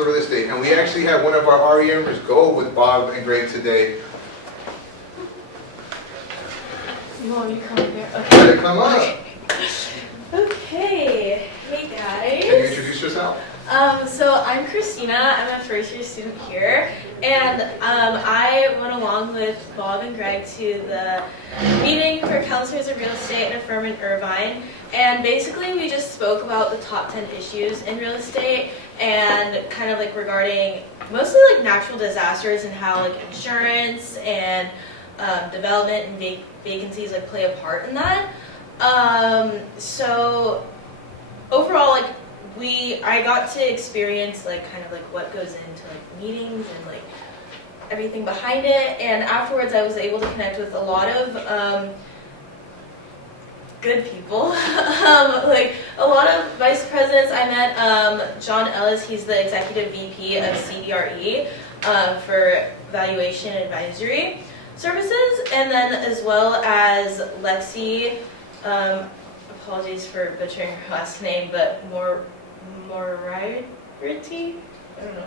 of Real Estate, and we actually have one of our RE members go with Bob and Greg today. You want me to come here? Okay. Come on. Okay. Hey guys. Can you introduce yourself? So I'm Kristina. I'm a first-year student here, and I went along with Bob and Greg to the meeting for Counselors of Real Estate and a firm in Irvine. And basically, we just spoke about the top 10 issues in real estate, and kind of like regarding mostly like natural disasters and how like insurance and development and vacancies like play a part in that. So overall, like I got to experience like kind of like what goes into like meetings and like everything behind it, and afterwards I was able to connect with a lot of good people. Like a lot of vice presidents. I met John Ellis. He's the executive VP of CRE for valuation advisory services, and then as well as Lexi. Apologies for butchering her last name, but Moriarty? I don't know.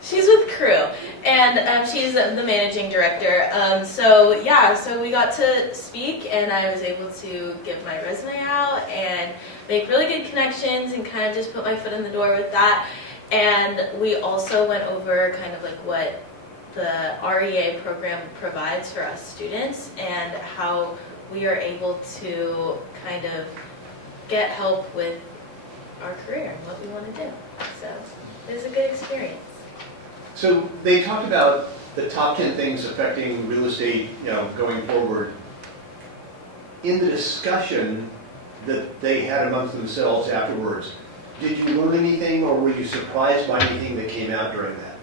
She's with CRE, and she's the managing director. So yeah, so we got to speak, and I was able to give my resume out and make really good connections and kind of just put my foot in the door with that. And we also went over kind of like what the REA program provides for us students and how we are able to kind of get help with our career and what we want to do. So it was a good experience. So they talked about the top 10 things affecting real estate, going forward. In the discussion that they had amongst themselves afterwards, did you learn anything, or were you surprised by anything that came out during that?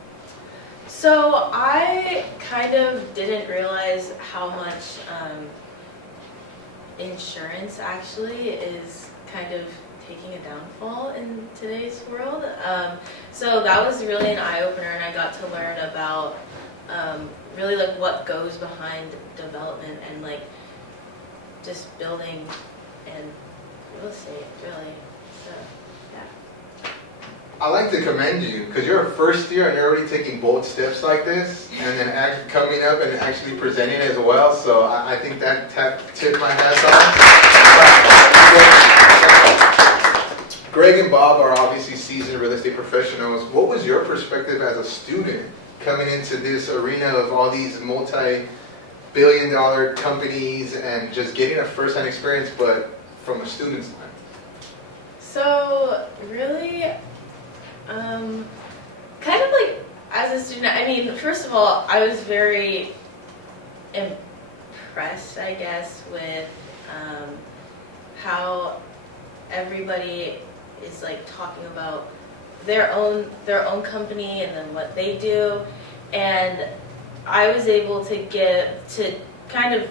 So I kind of didn't realize how much insurance actually is kind of taking a downfall in today's world. So that was really an eye-opener, and I got to learn about really like what goes behind development and like just building and real estate, really. So yeah. I like to commend you because you're a first year and you're already taking bold steps like this, and then actually coming up and actually presenting as well. So I think that tip my hats off. Greg and Bob are obviously seasoned real estate professionals. What was your perspective as a student coming into this arena of all these multi-billion-dollar companies and just getting a first-hand experience, but from a student's line? So really, kind of like as a student, I mean, first of all, I was very impressed, I guess, with how everybody is like talking about their own company and then what they do, and I was able to kind of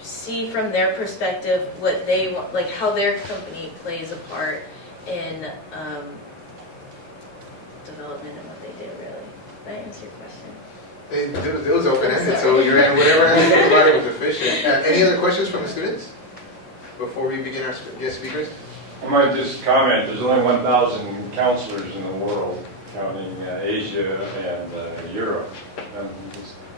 see from their perspective what they want, like how their company plays a part in development and what they do, really. Did I answer your question? It was open-ended, so you're in whatever answer provided was efficient. Any other questions from the students before we begin our guest speakers? I might just comment, there's only 1,000 counselors in the world, counting Asia and Europe. And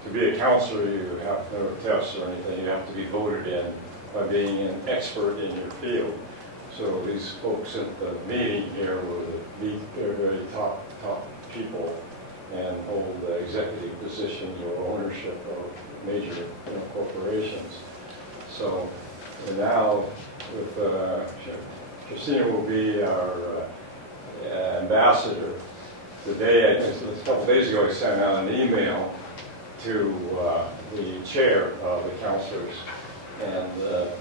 to be a counselor, you have no tests or anything. You have to be voted in by being an expert in your field. So these folks at the meeting here were the very top people and hold executive positions or ownership of major corporations. So now with Kristina will be our ambassador. Today, I think a couple of days ago, I sent out an email to the chair of the counselors and to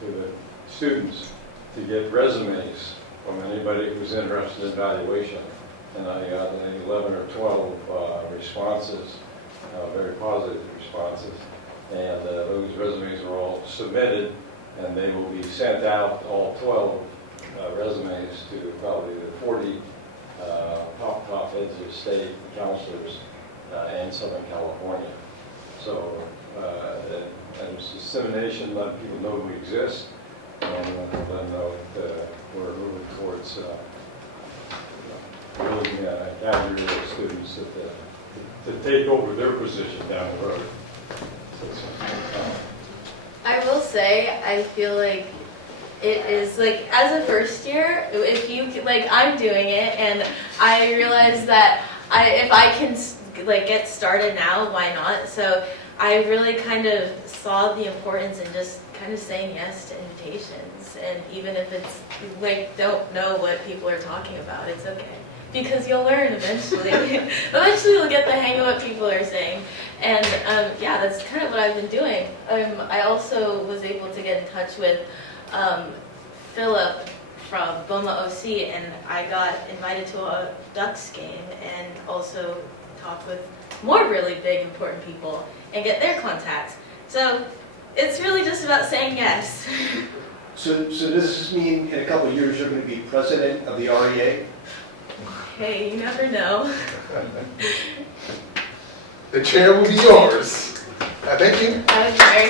the students to get resumes from anybody who's interested in valuation. And I got 11 or 12 responses, very positive responses. And those resumes were all submitted, and they will be sent out, all 12 resumes, to probably the 40 top heads of state counselors in Southern California. So there's dissemination, letting people know we exist, and let them know that we're moving towards building have your students to take over their position down the road. I will say, I feel like it is like, as a first year, if you, like, I'm doing it, and I realize that if I can, like, get started now, why not? So I really kind of saw the importance in just kind of saying yes to invitations, and even if it's, like, don't know what people are talking about, it's okay. Because you'll learn eventually. Eventually you'll get the hang of what people are saying. And yeah, that's kind of what I've been doing. I also was able to get in touch with Philip from Boma OC, and I got invited to a Ducks game and also talk with more really big, important people and get their contacts. So it's really just about saying yes. So does this mean in a couple of years you're going to be president of the REA? Hey, you never know. The chair will be yours. Thank you. That was very